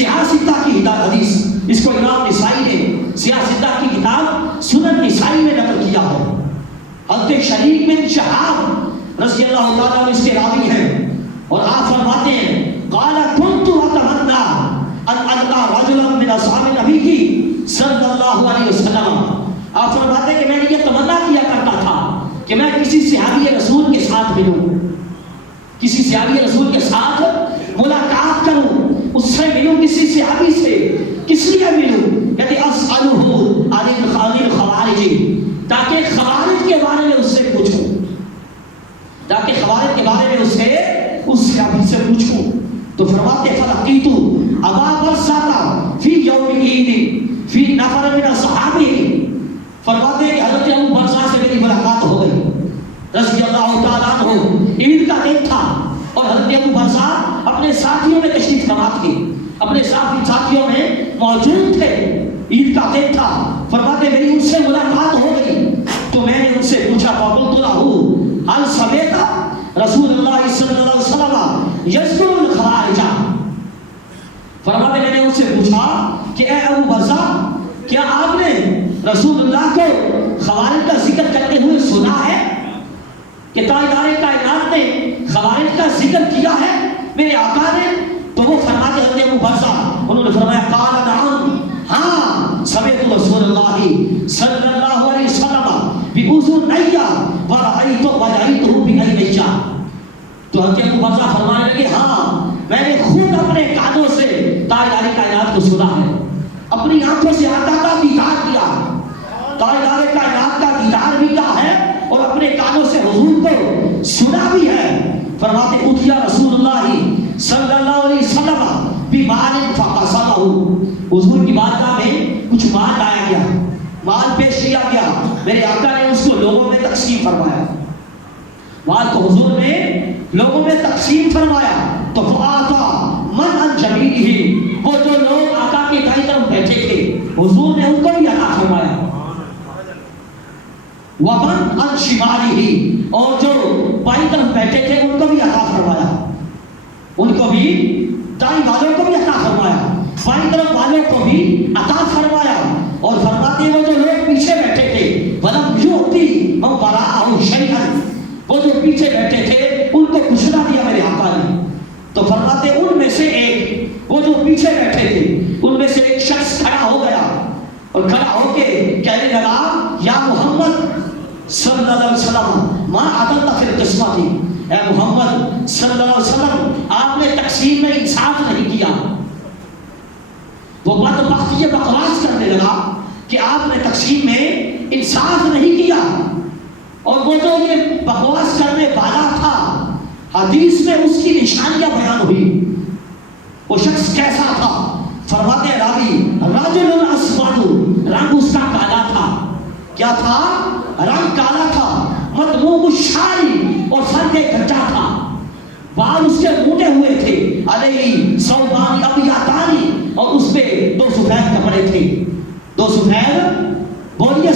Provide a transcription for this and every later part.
سیاستہ کی حدیث، اس کو امام نسائی نے سیاستہ کی کتاب سنن نسائی میں نقل کیا ہے۔ حضرت شریک بن شہاب رضی اللہ تعالیٰ عنہ اس کے راوی ہیں، اور آپ فرماتے ہیں قال كنت اتمنى ان القى رجلا من اصحاب النبي صلی اللہ علیہ وسلم، آپ فرماتے ہیں کہ میں نے یہ تمنا کیا کرتا تھا کہ میں کسی صحابی رسول کے ساتھ ملوں، کسی صحابی رسول کے ساتھ ملاقات کروں، اس سے ملوں، کسی صحابی سے کس لیے ملوں، کہتے اسألہ عن الخوارج، تاکہ خوارج کے بارے میں اس سے پوچھوں، تاکہ خوارج کے بارے میں اس صحابی سے پوچھوں۔ تو فرماتے فلقیت ابا برزہ فی یوم عید فی نفر من الصحابہ، فرماتے ہیں کہ حضرت ابو برزہ سے میری ملاقات ہو گئی رضی اللہ تعالیٰ عنہ، عید کا دن تھا اور حضرت ابو برزہ اپنے ساتھیوں میں تشریف فرما تھے، اپنے ساتھیوں میں موجود تھے، عید کا دن تھا، فرماتے میری ان سے ملاقات ہو گئی تو میں نے ان سے پوچھا فقلت لہ هل سمعت رسول اللہ صلی اللہ علیہ وسلم یذکر الخوارج، فرماتے میں نے ان سے پوچھا کہ اے ابو برزہ کیا آپ نے رسول اللہ کو خوارج کا ذکر کرتے ہوئے سنا ہے کہ تاجدار کائنات نے خوارج کا ذکر کیا ہے میرے آقا نے؟ تو وہ فرماتے ہیں ابو برزہ، انہوں نے فرمایا قال نعم، ہاں سمعت رسول اللہ صلی اللہ علیہ وسلم بأذنیہ ورأیتہ بعینیہ، تو حضرت ابو برزہ فرمانے لگے ہاں میں نے خود اپنے کانوں سے تاجدار کائنات کو سنا ہے، اپنی آنکھوں سے آقا کا دیدار کیا، تاجدار کائنات کا دیدار بھی کیا ہے اور اپنے کانوں سے حضور کو سنا بھی ہے۔ فرماتے اتیا رسول اللہ صلی اللہ علیہ وسلم بمال فقسمہ، حضور کی بارگاہ میں کچھ مال لایا گیا، مال پیش کیا گیا، میرے آقا نے اس کو لوگوں میں تقسیم فرمایا، مال کو حضور نے لوگوں میں تقسیم فرمایا، تو فآتا من عن جمیلہ، وہ جو لوگ آقا کے دائیں طرف بیٹھے تھے حضور نے ان کو بھی عطا فرمایا، ومن عن شمالہ، اور جو بائیں طرف بیٹھے تھے ان کو بھی عطا فرمایا، ان کو بھی دائیں والوں کو بھی عطا فرمایا، بائیں طرف والوں کو بھی عطا فرمایا، اور فرماتے وہ جو لوگ پیچھے بیٹھے تھے وَلَمْ يُؤْتِ مَنْ وَرَاءَهُ شَيْئًا، وہ جو پیچھے بیٹھے تھے ان کو کچھ نہ دیا میرے آقا نے۔ تو فرماتے ان میں سے ایک، وہ جو پیچھے بیٹھے تھے ان میں سے ایک شخص کھڑا ہو گیا اور کھڑا ہو کے کہنے لگا یا محمد صلی اللہ علیہ وسلم ما عدلت فی القسمۃ، اے محمد صلی اللہ علیہ وسلم آپ نے تقسیم میں انصاف نہیں کیا۔ وہ بدبخت یہ بکواس کرنے لگا کہ آپ نے تقسیم میں انصاف نہیں کیا، اور وہ جو یہ بکواس کرنے والا تھا حدیث میں اس کی نشانیاں بیان ہوئی، وہ شخص کیسا تھا؟ فرماتے راوی رجل اسود، رنگ اس کا کالا تھا، کیا تھا؟ رنگ کالا تھا، مطلوب الشاری، اور سر کے گھٹا تھا، بال اس کے موٹے ہوئے تھے، علیہ ثوبان ابیضان، اور اس پہ دو سفید کپڑے تھے، دو سفید بولیے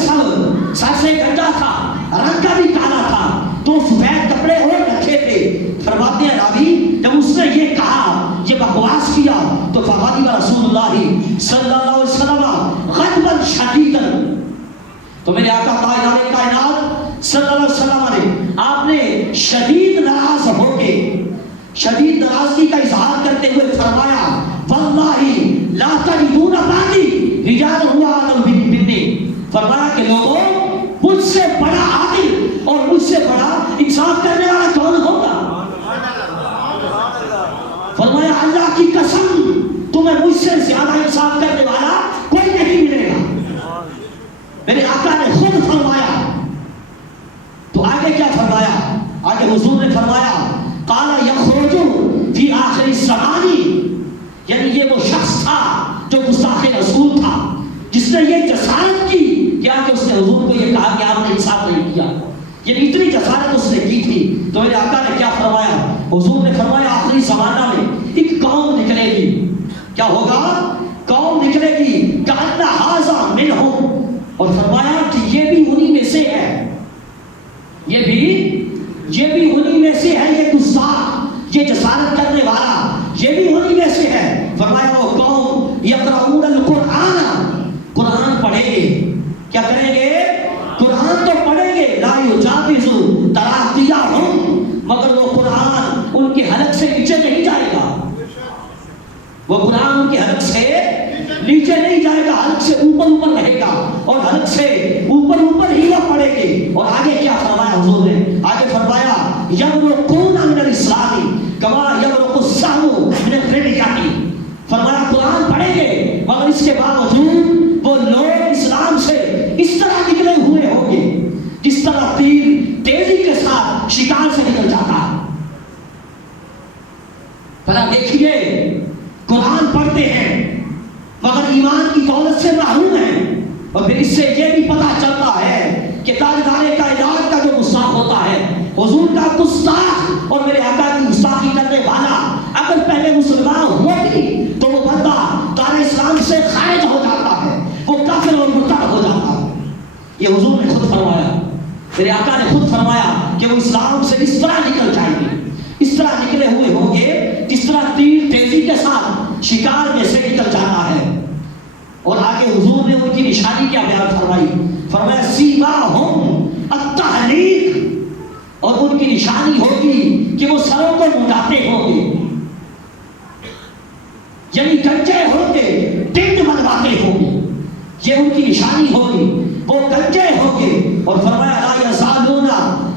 سر سے گھٹا تھا، رنگ کا بھی کالا تھا، دو سفید کپڑے اور رکھے تھے۔ فرماتے ہیں راوی جب اس نے یہ کہا، یہ بکواس کیا، تو فغضب رسول اللہ صلی اللہ علیہ وسلم غضبا شدیدا، تو میرے آقا تاجدار کائنات صلی اللہ علیہ وسلم نے آپ نے شدید ناراض ہو کے، شدید ناراضگی کا اظہار کرتے ہوئے فرمایا واللہ لا تجدون بعدی رجال هو اعلم منی، فرمایا کہ لوگوں مجھ سے بڑا عادل اور مجھ سے بڑا انصاف کرنے والا کون ہوگا؟ فرمایا اللہ کی قسم تمہیں مجھ سے زیادہ انصاف کرنے والا کوئی نہیں ملے گا، میرے آقا نے خود فرمایا۔ تو آگے کیا فرمایا؟ آگے حضور نے فرمایا قال یخرج فی آخر الزمان، یعنی یہ وہ شخص تھا جو گستاخ رسول تھا، جس نے یہ جسارت کی کیا کہ اس نے حضور کو یہ کہا کہ آپ نے انصاف نہیں کیا، یہ اتنی جسارت اس نے کی تھی۔ تو میرے آقا نے کیا فرمایا؟ حضور نے فرمایا آخری زمانہ میں ایک قوم نکلے گی، کیا ہوگا؟ قوم نکلے گی کأن ھذا منہم، اور فرمایا کہ یہ بھی انہی میں سے ہے، یہ بھی انہی میں سے ہے، یہ گستاخ، یہ جسارت کرنے والا یہ بھی انہی میں سے ہے۔ فرمایا وہ قوم وہ قرآن ان کے حلق سے نیچے نہیں جائے گا، حلق سے اوپر اوپر رہے گا، اور حلق سے اوپر اوپر ہی وہ پڑے گی۔ اور آگے کیا فرمایا حضور نے؟ آگے فرمایا یمرقون من الاسلام کما یمرق السهم من الرمیۃ۔ فرمایا قرآن پڑھیں گے مگر اس کے باوجود وہ لوگ اسلام سے اس طرح نکلے ہوئے ہوں گے جس طرح تیر تیزی کے ساتھ شکار سے نکل جاتا ہے۔ بھلا دیکھیے، قرآن پڑھتے ہیں مگر ایمان کی دولت سے محروم ہیں، اور پھر اس سے یہ بھی پتہ چلتا ہے کہ تاجدار کائنات کا جو گستاخ ہوتا ہے، حضور کا گستاخ اور میرے آقا کی گستاخی کرنے والا اگر پہلے مسلمان ہوتی تو وہ بندہ دار اسلام سے خارج ہو جاتا ہے، وہ کافر اور مرتد ہو جاتا ہے۔ یہ حضور نے خود فرمایا، میرے آقا نے خود فرمایا کہ وہ اسلام سے اس طرح نکل جائیں گے، اس طرح نکلے ہوئے ہوں گے جس طرح تیر تیزی کے ساتھ شکار میں سے نکل جاتا ہے۔ اور آگے حضور نے ان کی نشانی کیا بیان فرمائی؟ فرمایا سیماہم التحلیق، اور ان کی نشانی ہوگی کہ وہ سروں کو منڈاتے ہوں گے، یعنی گنجے ہوں گے، ٹنڈ بنواتے ہوں گے، یہ ان کی نشانی ہوگی، وہ گنجے ہوں گے۔ اور فرمایا لا یزالون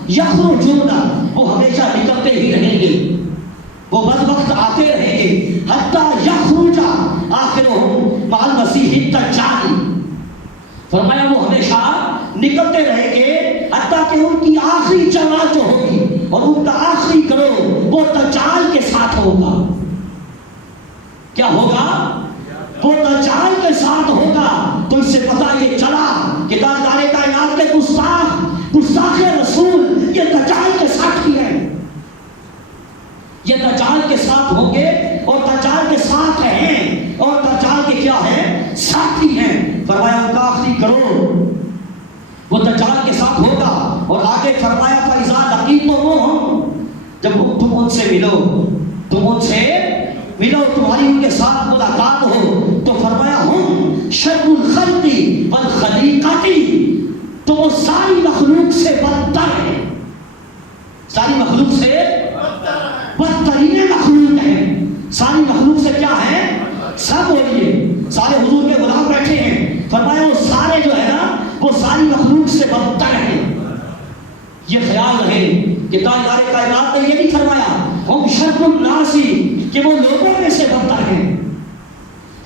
یخرجون، وہ ہمیشہ نکلتے ہی رہیں گے، وہ بد وقت آتے رہیں گے، حتی یخرج آخرہم مع المسیح الدجال۔ فرمایا وہ ہمیشہ نکلتے رہیں گے حتیٰ کہ ان کی آخری جماعت جو ہوگی اور ان کا آخری گروہ وہ دجال کے ساتھ ہوگا۔ کیا ہوگا؟ وہ دجال کے ساتھ ہوگا۔ تو اس سے پتہ یہ چلا کہ تاجدار کائنات کے گستاخ رسول یہ دجال کے ساتھ ہی ہیں، یہ دجال کے ساتھ ہوں گے اور دجال کے ساتھ ہیں، اور دجال کے کیا ہیں؟ ساتھی ہیں۔ فرمایا ان کا آخری گروہ وہ دجال کے ساتھ ہوگا۔ اور آگے فرمایا فَإِذَا لَقِيتُمُوهُمْ، جب تم ان سے ملو، تمہاری ان کے ساتھ ملاقات ہو، تو فرمایا ہم شر الخلق والخلیقۃ، تو وہ ساری مخلوق سے بدتر ہے، ساری مخلوق سے بدترین مخلوق ہے۔ ساری مخلوق سے کیا ہے؟ سب بولیے، سارے حضور کے غلام بیٹھے ہیں، فرمایا وہ سارے جو ہے نا وہ ساری مخلوق سے بدتر ہیں۔ یہ خیال رہے کہ تاجدار کائنات نے یہ نہیں فرمایا ہم شر الناس کہ وہ لوگوں میں سے بدتر ہیں،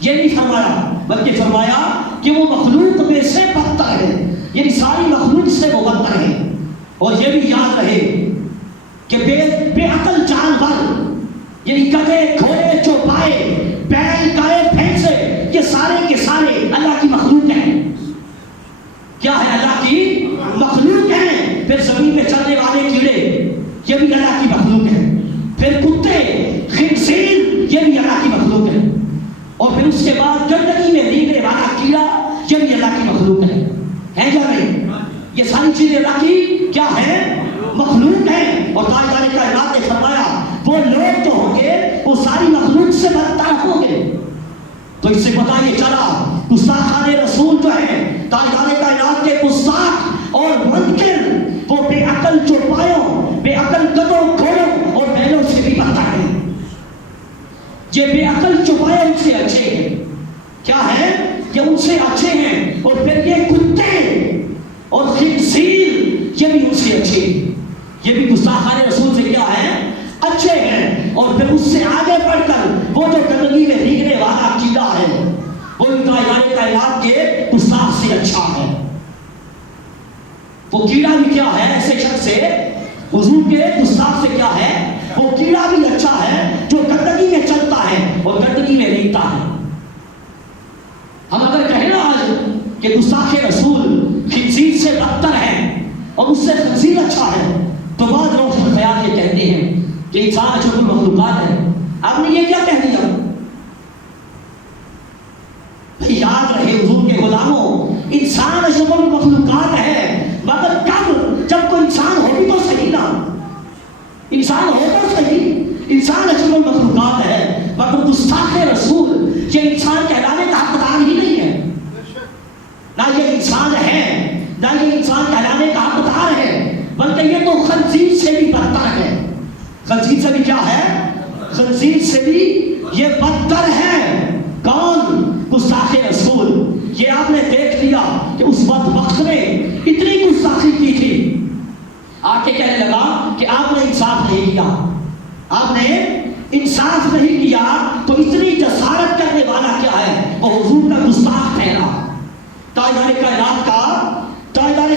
یہ نہیں فرمایا، بلکہ فرمایا کہ وہ مخلوق میں سے بدتر ہے، یعنی ساری مخلوق سے وہ بدتر ہے۔ اور یہ بھی یاد رہے کہ بے عقل جانور، یعنی گدھے، گھوڑے، چوپائے، بیل، گائے، بھینسے، یہ سارے کے سارے اللہ کی مخلوق ہیں۔ کیا ہے؟ اللہ کی مخلوق ہیں۔ پھر زمین میں چلنے والے کیڑے یہ بھی اللہ کی مخلوق ہیں، پھر کتے، خنزیر یہ بھی اللہ کی مخلوق ہے، اور پھر اس کے بعد گندگی میں بھیگنے والا کیڑا یہ بھی اللہ کی مخلوق ہے یا نہیں؟ یہ ساری چیزیں اللہ کی کیا ہے؟ مخلوق ہیں۔ اور تاجدار کائنات نے فرمایا وہ لوگ جو ہوں گے وہ ساری مخلوق سے بدتر ہوں گے۔ تو اس سے پتہ یہ چلا گستاخان رسول جو ہیں، تاجدار کائنات کے گستاخ اور منکر، وہ بے عقل چوپایوں، بے عقل گدھوں، گھوڑوں اور بیلوں سے بھی بدتر ہیں۔ یہ بے عقل چوپایوں ان سے اچھے ہیں، کیا ہے؟ یہ ان سے اچھے ہیں۔ اور پھر یہ کتے اور خنزیر یہ بھی ان سے اچھے ہیں، یہ بھی گستاخان رسول سے کیا ہے؟ اچھے ہیں۔ اور پھر اس سے آگے بڑھ کر وہ جو گندگی میں بھیگنے والا کیڑا ہے وہ تاجدار کائنات کے گستاخ سے اچھا ہے۔ وہ کیڑا بھی کیا ہے؟ ایسے شخص سے حضور کے گستاخ سے کیا ہے؟ وہ کیڑا بھی اچھا ہے جو گندگی میں چلتا ہے اور گندگی میں رہتا ہے۔ ہم اگر کہیں نا آج کہ گستاخ رسول خنزیر سے بدتر ہے اور اس سے خنزیر اچھا ہے، تو بعض روشن خیال یہ کہتے ہیں کہ انسان اشرف المخلوقات ہے۔ آپ نے یہ کیا کہہ دیا؟ یاد رہے حضور کے غلاموں، انسان اشرف المخلوقات ہے، مگر کب؟ جب کوئی انسان ہو بھی تو صحیح نا، انسان ہو تو صحیح، انسان اشرف المخلوقات ہے، مگر گستاخ رسول یہ انسان کہلانے کا حقدار ہی نہیں ہے، نہ یہ انسان ہے، نہ یہ انسان کہلانے کا حقدار ہے، بلکہ یہ تو خنزیر سے بھی بدتر ہے۔ خنزیر سے بھی کیا ہے؟ خنزیر سے بھی یہ بدتر ہے. کون؟ گستاخ رسول. یہ آپ نے دیکھ لیا کہ اس وقت نے اتنی گستاخی کی تھی، آ کے کہنے لگا کہ آپ نے انصاف نہیں کیا، آپ نے انصاف نہیں کیا. تو اتنی جسارت کرنے والا کیا ہے؟ وہ حضور کا گستاخ ٹھہرا، تاجدار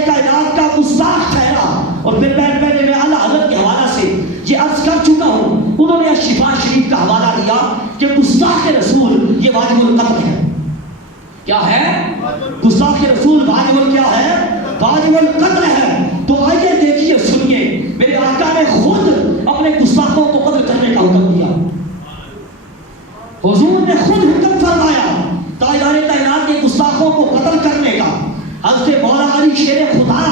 کائنات کا گستاخ ٹھہرا. اور پھر میں اعلیٰ حضرت کے حوالہ سے یہ عرض کر چکا ہوں، انہوں نے شفا شریف کا حوالہ دیا کہ گستاخ رسول یہ واجب القتل ہے. کیا ہے؟ گستاخ رسول واجب القتل ہے. تو آئیے دیکھیے، سنیے، میرے آقا نے خود اپنے گستاخوں کو قتل کرنے کا حکم دیا. حضور نے خود حکم فرمایا تاجدار کائنات کے گستاخوں کو قتل کرنے کا. حضرت مولا علی شیر خدا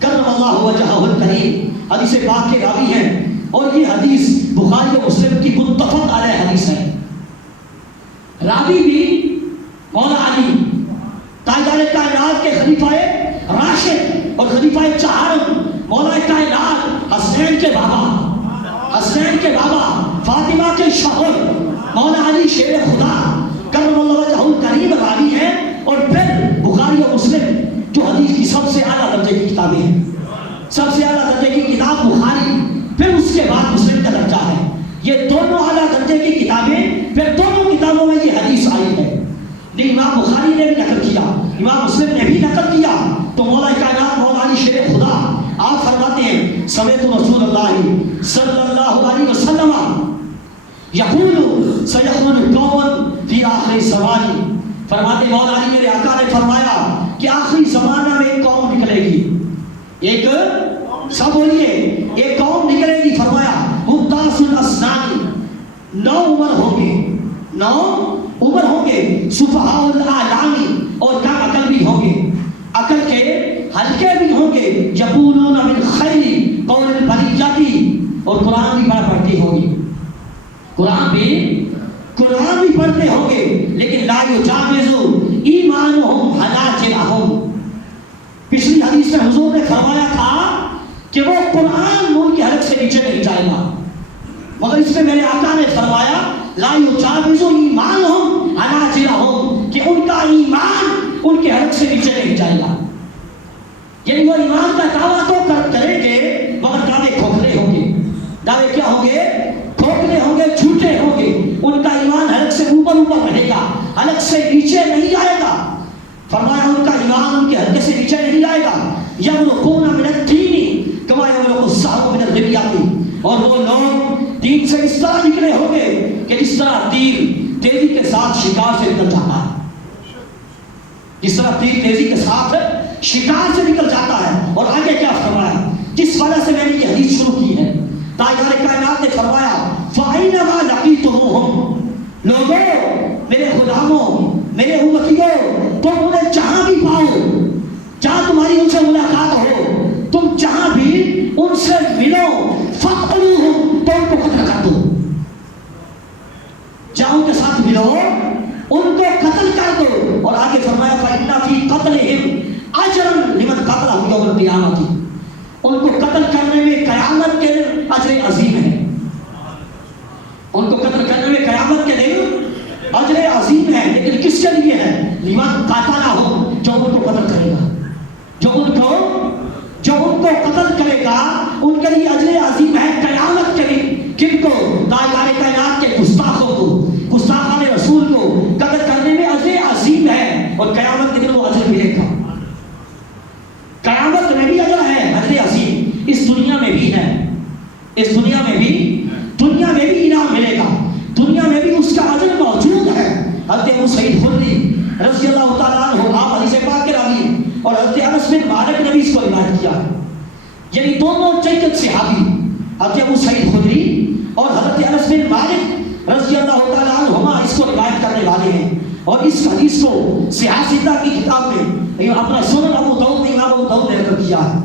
کرم اللہ وجہہ الکریم حدیث پاک کے راوی ہیں، اور یہ حدیث بخاری و مسلم کی متفق علیہ حدیث ہے. راوی بھی مولا علی تاجدار کائنات کے خلیفہ راشد اور خلیفہ چہارم مولا کائنات حسین کے بابا فاطمہ کے شوہر مولا علی شیر خدا کرم اللہ وجہہ الکریم راوی ہیں. اور پھر بخاری و مسلم جو حدیث کی سب سے اعلیٰ درجے کی کتابیں ہیں، سب سے اعلیٰ درجے کی کتاب بخاری، پھر اس کے بعد مسلم کا درجہ ہے. یہ دونوں اعلیٰ درجے کی کتابیں، پھر دونوں کتابوں میں یہ حدیث آئی ہے. امام بخاری نے بھی نقل کیا، امام مسلم نے بھی نقل کیا. تو مولا کائنات مولا علی شیر خدا آپ فرماتے ہیں سمعت رسول اللہ صلی اللہ علیہ وسلم یقول سیخرج قوم فی آخر الزمان. فرماتے مولا علی میرے آقا نے فرمایا کہ آخری زمانہ میں ایک قوم نکلے گی، ایک سب بولیے ایک قوم نکلے گی. فرمایا ممتاز الاسنان، 9 عمر ہوں گے، سفہاء الاعلامی، اور کم عقل بھی ہوں گے، عقل کے ہلکے بھی ہوں گے. یقولون من خیر قول البریۃ، اور قرآن بھی پڑھتے ہوں گے، قرآن بھی پڑھتے ہوں گے، لیکن لا یجاوز ایمانہم حناجرہم. پچھلی حدیث میں حضور نے فرمایا تھا کہ وہ قرآن ان کے حلق سے نیچے نہیں جائے گا، مگر اس میں میرے آقا نے فرمایا لا یجاوز ایمانہم حناجرہم، کہ ان کا ایمان ان کے حلق سے نیچے نہیں جائے گا. یعنی وہ ایمان کا دعویٰ تو کریں گے مگر دعوے کھوکھلے ہوں گے. دعوے کیا ہوں گے؟ کھوکھلے ہوں گے، جھوٹے ہوں گے. ان کا ایمان حلق سے اوپر رہے گا، حلق سے نیچے نہیں آئے گا. فرمایا ان کا ایمان ان کے حلقے سے نیچے نہیں آئے گا. یمرقون من الدین کما یمرق السهم من الرمیۃ، اور وہ لوگ دین سے اس طرح نکلے ہوں گے کہ جس طرح تیر تیزی کے ساتھ شکار سے نکل جاتا ہے، جس طرح تیر تیزی کے ساتھ شکار سے نکل جاتا ہے. اور آگے کیا فرمایا؟ جس وجہ سے میں نے یہ حدیث شروع کی ہے، تاجدار کائنات نے فرمایا فَأَيْنَمَا لَقِيتُمُوهُمْ، لوگوں میرے غلاموں میرے امتیوں، تم انہیں جہاں بھی پاؤ، جہاں تمہاری ان سے ملاقات ہو، تم جہاں بھی ان سے ملو، فَقْتُلُوهُمْ، تو ان کو قتل کر دو. جہاں ان کے ساتھ ملو ان کو قتل کر دو. اور آگے فرمایا فَإِنَّ فِي قَتْلِهِمْ أَجْرًا لِمَنْ قَتَلَهُ يَوْمَ الْقِيَامَةِ، ان کو قتل کرنے میں قیامت کے دن اجر عظیم ہے. ان کو قتل کرنے میں قیامت کے دن اجر عظیم ہے. لیکن کس کے لیے ہے؟ لمن قاتلہ، جو ان کو قتل کرے گا، جو ان کو قتل کرے گا ان کے لیے اجر عظیم ہے قیامت کے دن. کن کو؟ تاجدار کائنات کے گستاخوں کو، گستاخان رسول کو قتل کرنے میں اجر عظیم ہے. اور قیامت کے دن وہ اجر ملے گا. قیامت میں بھی اجر ہے، اجر عظیم. اس دنیا میں بھی ہے، اس دنیا میں بھی انعام ملے گا. دنیا میں بھی اس کا اجر موجود ہے. حضرت ابو سعید خدری رضی اللہ تعالیٰ عنہ آپ حدیث پاک کے راوی، اور حضرت انس بن مالک نے بھی اس کو روایت کیا ہے. یعنی دونوں جید صحابی حضرت ابو سعید خدری اور حضرت انس بن مالک رضی اللہ تعالیٰ عنہما اس کو روایت کرنے والے ہیں. اور اس حدیث کو صحیح ستہ کی کتاب میں اپنا سنن ابو داؤد میں امام ابو داؤد نے نقل کیا ہے.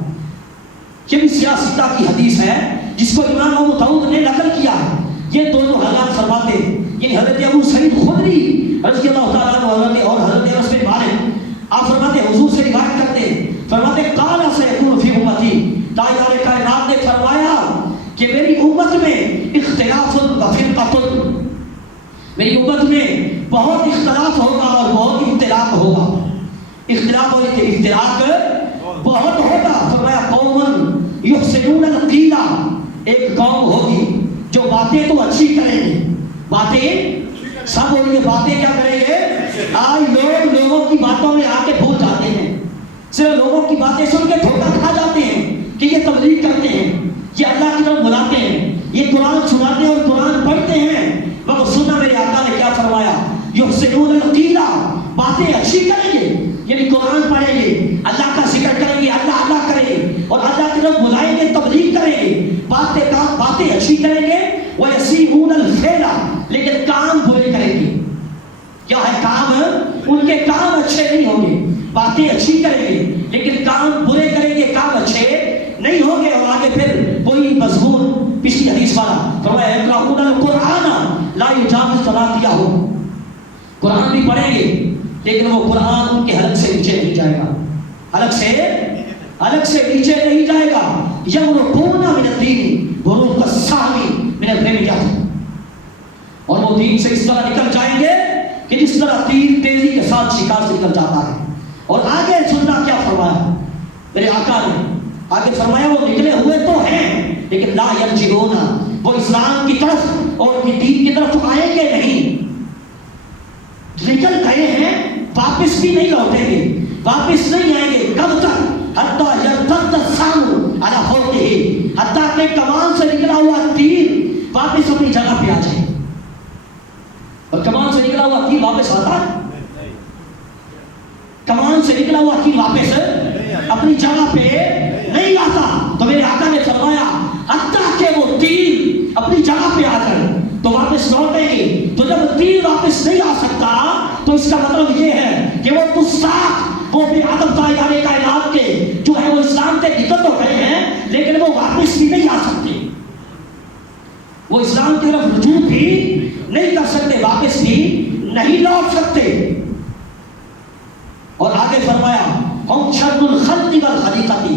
یہ بھی صحیح ستہ کی حدیث ہے جس کو امام ابو داؤد نے نقل کیا ہے. یہ دونوں حضرات فرماتے ہیں، یعنی حضرت ابو سعید خدری رضی اللہ تعالیٰ عنہ اور حضرت انس بن مالک آپ فرماتے ہیں حضور سے روایت کرتے ہیں، فرماتے ہیں قال سيكون في امتي، تاجدار کائنات نے فرمایا کہ میری امت میں اختلاف و فرقۃ، میری امت میں بہت اختلاف ہوگا اور بہت اختلاف ہوگا، اختلاف اور اختلاف بہت ہوگا۔ فرمایا قوم یحسنون القیل، ایک قوم ہوگی جو باتیں تو اچھی کریں گے، باتیں سب اور یہ باتیں کیا کریں گے؟ آج لوگ لوگوں کی باتوں میں آ کے بھول جاتے ہیں، صرف لوگوں کی باتیں سن کے دھوکہ کھا جاتے ہیں کہ یہ تبلیغ کرتے ہیں، یہ اللہ کی طرف بلاتے ہیں، یہ قرآن سناتے ہیں اور قرآن پڑھتے ہیں، مگر سننا میرے آقا نے کیا فرمایا؟ یحسنون القیل، باتیں اچھی کریں گے، یعنی قرآن پڑھیں گے، اللہ کا ذکر کریں گے، اللہ اللہ کریں گے اور اللہ کی طرف بلائیں گے، تبلیغ کریں گے، باتیں اچھی کریں گے، وَيَسِيئُونَ الْفِعْلَ، لیکن کام برے کریں گے۔ کیا ہے کام؟ ان کے کام اچھے نہیں ہوں گے، باتیں اچھی کریں گے لیکن کام برے کریں گے، کام اچھے نہیں ہوں گے۔ اور آگے پھر وہی مضمون پچھلی حدیث والا فرمایا یقرؤون القرآن لا یجاوز تراقیہم، قرآن بھی پڑھیں گے لیکن وہ قرآن ان کے حلق سے نیچے نہیں جائے گا، حلق سے نیچے نہیں جائے گا۔ یمرقون من الدین مروق السهم من الرمية، اور وہ دین سے اس طرح نکل جائیں گے کہ جس طرح تیر تیزی کے ساتھ شکار سے نکل جاتا ہے۔ اور آگے سننا کیا فرمایا میرے آقا نے؟ آگے فرمایا وہ نکلے ہوئے تو ہیں لیکن لا یرجعون، وہ اسلام کی طرف اور دین کی طرف آئیں گے نہیں، نکل گئے ہیں واپس بھی نہیں لوٹیں گے، واپس نہیں آئیں گے۔ کب تک؟ حتیٰ یرتد السهم علی فوقہ، حتیٰ کہ کمان سے نکلا ہوا تیر واپس اپنی جگہ پہ آ جائے۔ اور کمان سے نکلا ہوا تیر واپس آتا ہے؟ کمان سے نکلا ہوا تیر واپس اپنی جگہ پہ نہیں آتا۔ تو میرے آقا نے فرمایا حتیٰ کہ وہ تیر اپنی جگہ پہ آ کر تو واپس لوٹیں گے۔ تو جب تیر واپس نہیں آ سکتا تو اس کا مطلب یہ ہے کہ وہ گستاخ، وہ بے ادب داعیان کائنات کے جو ہے وہ اسلام سے نکل تو گئے ہیں لیکن وہ واپس بھی نہیں آ سکتے، وہ اسلام کی طرف رجوع بھی نہیں کر سکتے، واپس بھی نہیں لوٹ سکتے۔ اور آگے فرمایا ہم شر الخلق والخلیقہ،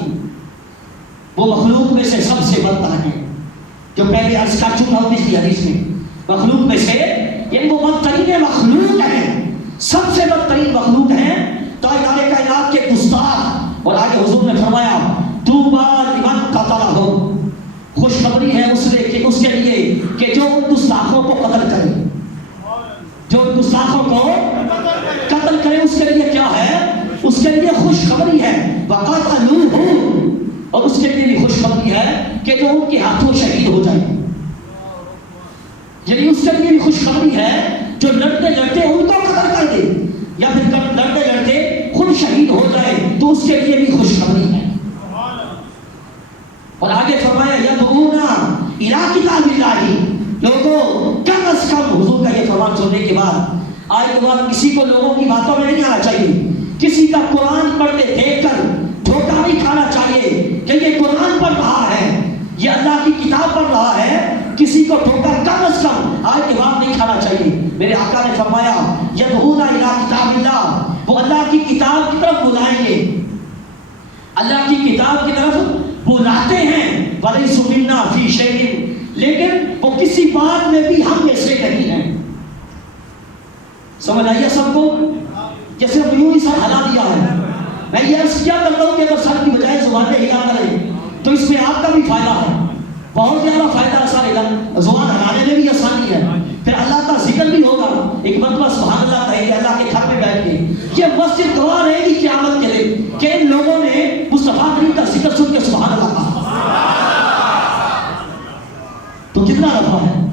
وہ مخلوق میں سے سب سے بدتر ہیں، جو پہلے عرض کر چکا ہوں پچھلی حدیث میں، مخلوق میں سے یعنی وہ بدترین مخلوق ہیں، سب سے بدترین مخلوق ہیں داعیان کائنات کے گستاخ۔ اور آگے حضور نے فرمایا طوبی لمن قتلہم، خوشخبری ہے اس کے لیے کہ جو ان گستاخوں کو قتل کرے، جو ان گستاخوں کو قتل کرے اس کے لیے کیا ہے؟ اس کے لیے خوشخبری ہے وقتلوہ، اور اس کے لیے بھی خوشخبری ہے کہ جو ان کے ہاتھوں شہید ہو جائے، یعنی اس کے لیے بھی خوشخبری ہے جو لڑتے لڑتے ان کو قتل کر دے یا پھر لڑتے لڑتے خود شہید ہو جائے تو اس کے لیے بھی خوشخبری ہے۔ اور آگے فرمایا یدعون الی کتاب اللہ، لوگوں کم از کم حضور کا یہ فرمان سننے کے بعد آج کے بعد کسی کو لوگوں کی باتوں میں نہیں آنا چاہیے، کسی کا قرآن پڑھتے دیکھ کر دھوکہ نہیں کھانا چاہیے کہ یہ قرآن پڑھ رہا ہے، یہ اللہ کی کتاب پڑھ رہا ہے، کسی کو دھوکہ کم از کم آج کے بعد نہیں کھانا چاہیے۔ میرے آقا نے فرمایا یدعون الی کتاب اللہ، وہ اللہ کی کتاب کی طرف بلائیں گے، اللہ کی کتاب کی طرف بلاتے ہیں، وَلَيْسُ مِنَّا فِي شَيْءٍ، لیکن وہ کسی بات میں بھی ہم میں سے نہیں ہیں۔ سمجھ آئیے سب کو؟ جیسے یوں ہی سر ہلا دیا ہے، میں یہ عرض کیا کرتا ہوں کہ اگر سر کی بجائے زبانیں ہلا کریں تو اس میں آپ کا بھی فائدہ ہے، بہت زیادہ فائدہ ہے، زبان ہلانے میں بھی آسانی ہے، پھر اللہ کا ذکر بھی ہوگا۔ ایک مرتبہ سبحان اللہ کہے گا اللہ کے گھر میں بیٹھ کے، یہ مسجد گواہ رہے گی قیامت کے لیے کہ ان لوگوں نے مصطفیٰ کریم کا ذکر سن کے سبحان اللہ کہا، تو کتنا نفع ہے۔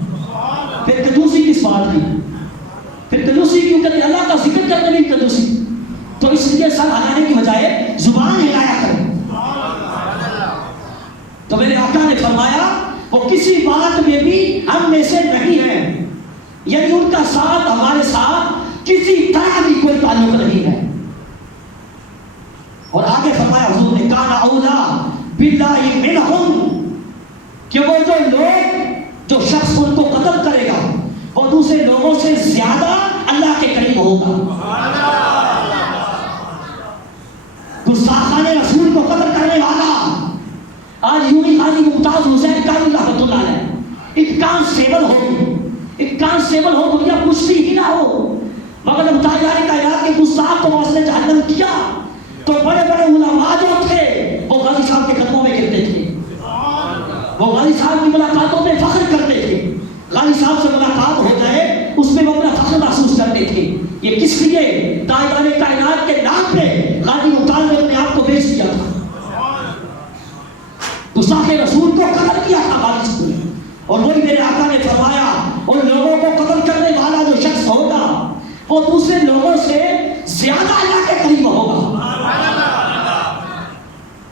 پھر کنجوسی کس بات کی؟ پھر کنجوسی کیوں کرتے؟ اللہ کا ذکر کرنے میں کنجوسی، تو اس لیے سر ہلانے کی بجائے زبان ہلایا کریں۔ تو میرے آقا نے فرمایا وہ کسی بات میں بھی ہم میں سے نہیں ہیں، یعنی ان کا ساتھ ہمارے ساتھ کسی طرح بھی کوئی تعلق نہیں ہے۔ اور آگے فرمایا حضور نے کان اولا باللہ منہم، کہ وہ جو لوگ، جو شخص ان کو قتل کرے گا وہ دوسرے لوگوں سے زیادہ اللہ کے قریب ہوگا۔ گستاخان رسول کو قتل کرنے والا آج یوں ہی حاجی ممتاز حسین قاضی رحمۃ اللہ علیہ ایک کانسٹیبل ہوگی، ایک کانسٹیبل ہو دنیا پوچھتی ہی نہ ہو، مگر جب تاجدار کائنات کے گستاخ کو وصل جہنم کیا تو بڑے بڑے علماء جو تھے وہ غازی صاحب کے قدموں میں گرتے تھے، وہ غازی صاحب کی ملاقاتوں میں فخر کرتے تھے، غازی صاحب سے ملاقات ہو جائے اس میں وہ اپنا فخر محسوس کرتے تھے۔ یہ کس لیے؟ تاجدار کائنات کے نام پہ غازی مختار نے اپنے آپ کو بیچ دیا تھا، گستاخ رسول کو قتل کیا تھا غازی صاحب نے۔ اور وہی میرے آقا نے فرمایا ان لوگوں کو قتل کرنے والا جو شخص ہوگا وہ دوسرے لوگوں سے زیادہ اللہ کے قریب ہوگا۔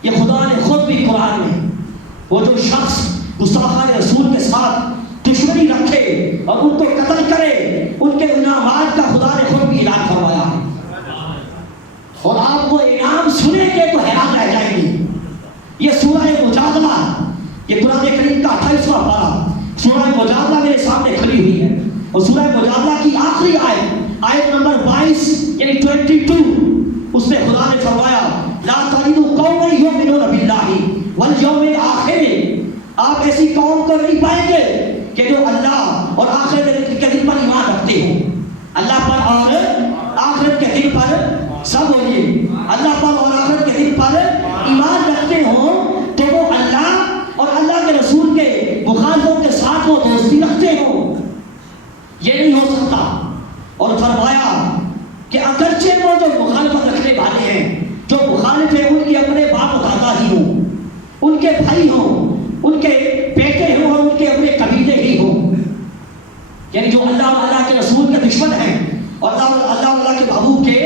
یہ خدا نے خود بھی قرآن میں وہ جو شخص گستاخان رسول کے ساتھ دشمنی رکھے اور ان کو قتل کرے ان کے انعامات کا خدا نے خود بھی اعلان فرمایا ہے، اور آپ وہ انعام سنیں گے تو حیران رہ جائیں گے۔ یہ سورہ مجادلہ، یہ قرآن کریم کا 28واں پارہ سورہ مجادلہ میرے سامنے کھلی ہوئی ہے، اور سورہ مجادلہ کی آخری آیت نمبر 22 یعنی 22، اس میں خدا نے فرمایا لا تجدوا قوما یؤمنون باللہ والیوم الآخر، آپ ایسی قوم کو نہیں پائیں گے کہ جو اللہ اور آخرت کے دن پر ایمان رکھتے ہوں، اللہ پر اور آخرت کے دن پر، سب ہوئے اللہ پر اور آخرت کے دن پر ایمان رکھتے ہوں تو وہ اللہ اور اللہ کے رسول کے مخالفوں کے ساتھ وہ دوستی رکھتے ہوں، یہ نہیں ہو سکتا۔ اور فرمایا کہ اگرچہ وہ جو مخالفت رکھنے والے ہیں، جو مخالف ہیں، ان کے اپنے باپ دادا ہی ہوں، ان کے بھائی ہوں، ان کے بیٹے ہوں اور ان کے اپنے قبیلے ہی ہوں، یعنی جو اللہ اور اللہ کے رسول کے دشمن ہیں اور اللہ اور اللہ کے محبوب کے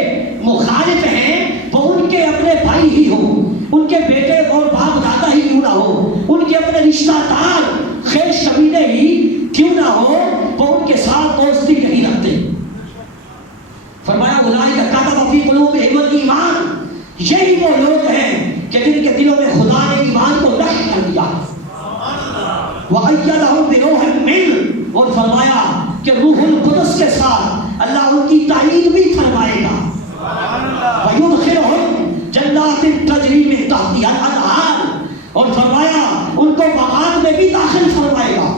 مخالف ہیں، وہ ان کے اپنے بھائی ہی ہوں، ان کے بیٹے اور باپ دادا ہی کیوں نہ ہو، ان کے اپنے رشتہ دار خیش قبیلے ہی کیوں نہ ہو، وہ ان کے ساتھ دوستی نہیں رکھتے۔ فرمایا اولئک کتب فی قلوبہم الایمان، یہی وہ لوگ ہیں کہ جن کے دلوں میں خدا نے ایمان کو نقش کر دیا۔ وَأَيَّدَهُم بِرُوحٍ مِّنْهُ، اور فرمایا کہ روح القدس کے ساتھ اللہ ان کی تائید بھی فرمائے گا۔ وَيُدْخِلُهُم جَنَّاتٍ تَجْرِی مِن تَحْتِہَا الْأَنْہَارُ، اور فرمایا ان کو باغات میں بھی داخل فرمائے گا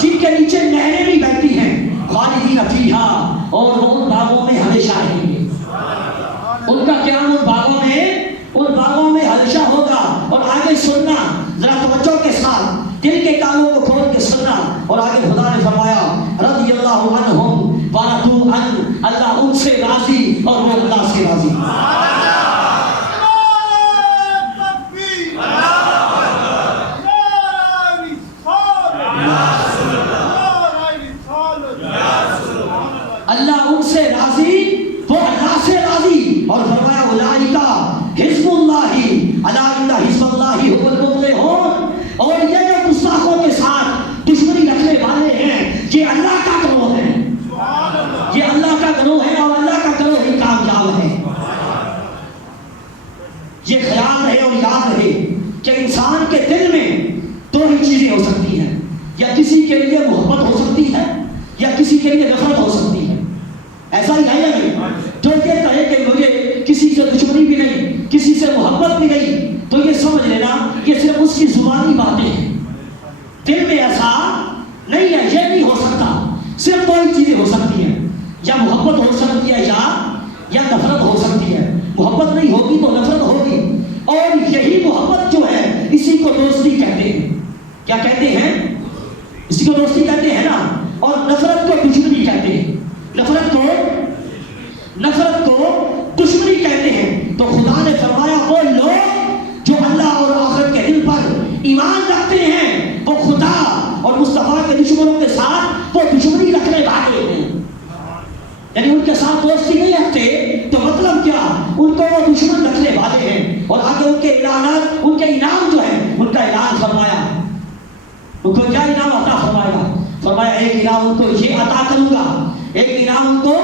جن کے نیچے نہریں بھی بہتی ہیں، خالدین فیہا، اور وہ ان باغوں میں ہمیشہ رہیں گے۔ ان کا قیام ان باغوں میں ہمیشہ ہوگا۔ اور آگے سننا ذرا توجہ کے ساتھ، دل کے کانوں کو کھول کے سننا، اور آگے خدا نے فرمایا رضی اللہ عنہم ورضوا عنہ، اللہ ان سے راضی اور وہ اللہ سے راضی۔ اللہ ان سے راضی، وہ اللہ سے راضی، اور فرمایا اولئک حزب اللہ الا ان حزب اللہ هم المفلحون، اور یہ جو گستاخوں کے ساتھ دشمنی رکھنے والے ہیں یہ اللہ کا گروہ ہے، یہ اللہ کا گروہ ہے، اور اللہ کا گروہ ہی کامیاب ہے۔ یہ خیال رہے اور یاد رہے کہ انسان کے دل میں دو ہی چیزیں ہو سکتی ہیں، یا کسی کے لیے محبت ہو سکتی ہے یا کسی کے لیے نفرت ہو سکتی ہے۔ ایسا ہی ہے یا نہیں؟ جو یہ کہے کہ مجھے کسی سے دشمنی بھی نہیں، کسی سے محبت بھی نہیں، تو یہ سمجھ لینا یہ صرف اس کی زبانی باتیں ہیں، دل میں ایسا نہیں ہے، یہ نہیں ہو سکتا۔ صرف دو ہی چیزیں ہو سکتی ہیں، یا محبت ہو سکتی ہے یا نفرت ہو سکتی ہے۔ محبت نہیں ہوگی تو نفرت ہوگی، اور یہی محبت جو ہے اسی کو دوستی کہتے ہیں۔ کیا کہتے ہیں؟ اسی کو دوستی کہتے ہیں نا، اور نفرت کو دشمنی کہتے ہیں، نفرت کو دشمنی کہتے ہیں۔ تو خدا نے فرمایا وہ لوگ جو اللہ اور آخرت کے دن پر ایمان رکھتے ہیں وہ خدا اور مصطفیٰ کے دشمنوں کے ساتھ وہ دشمنی رکھنے والے ہیں، یعنی ان کے ساتھ دوستی نہیں رکھتے، تو مطلب کیا؟ ان کو وہ دشمن رکھنے والے ہیں۔ اور آگے ان کے اعلانات، ان کے انعام جو ہے ان کا اعلان فرمایا، ان کو کیا انعام عطا فرمائے گا؟ فرمایا ایک انعام ان کو یہ عطا کروں گا، ایک انعام ان کو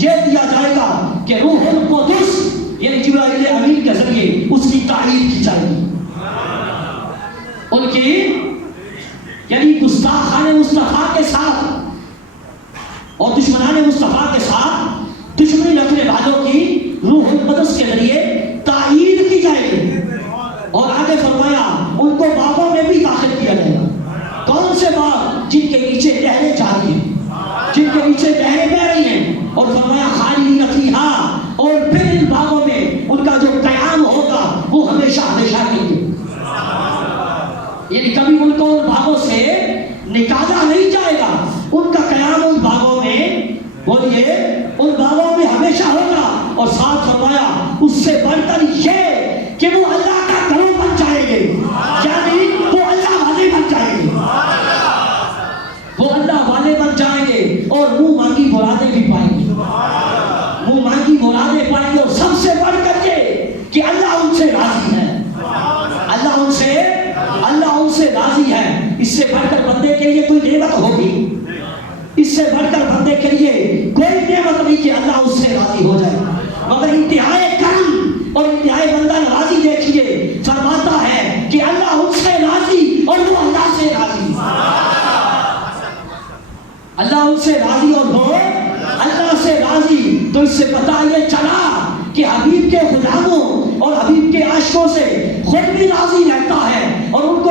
یہ دیا جائے گا کہ روح القدس یعنی جبرائیل امین کے ذریعے اس کی تعریف کی جائے گی، ان کی یعنی گستاخان مصطفیٰ کے ساتھ اور دشمنان مصطفیٰ کے ساتھ دشمنی رکھنے والوں کی روح القدس کے ذریعے تعریف کی جائے گی۔ اور آگے فرمایا ان کو باغوں میں بھی داخل کیا جائے گا۔ کون سے باغ؟ جن کے نیچے نہریں جاری ہیں، بولیے ان باغوں میں ہمیشہ ہوگا، اور ساتھ فرمایا اس سے بڑھ کر یہ کہ وہ اللہ کا گھر بن جائیں گے، یعنی وہ اللہ والے بن جائیں گے، وہ اللہ والے بن جائیں گے اور منہ مانگی مرادیں بھی پائیں گے، منہ مانگی مرادیں پائیں گے، اور سب سے بڑھ کر یہ کہ اللہ ان سے راضی ہے، اللہ ان سے راضی ہے۔ اس سے بڑھ کر بندے کے لیے کوئی نعمت ہوگی؟ اس سے بڑھ کر بندے کے لیے کوئی نعمت نہیں کہ اللہ اس سے راضی ہو جائے، مگر انتہائی کرم اور انتہائی بندہ راضی دیکھیے، فرماتا ہے کہ اللہ ان سے راضی اور وہ اللہ سے راضی، اللہ ان سے راضی اور وہ اللہ سے راضی۔ تو اس سے پتہ یہ چلا کہ حبیب کے غلاموں اور حبیب کے عاشقوں سے خود بھی راضی رہتا ہے اور ان کو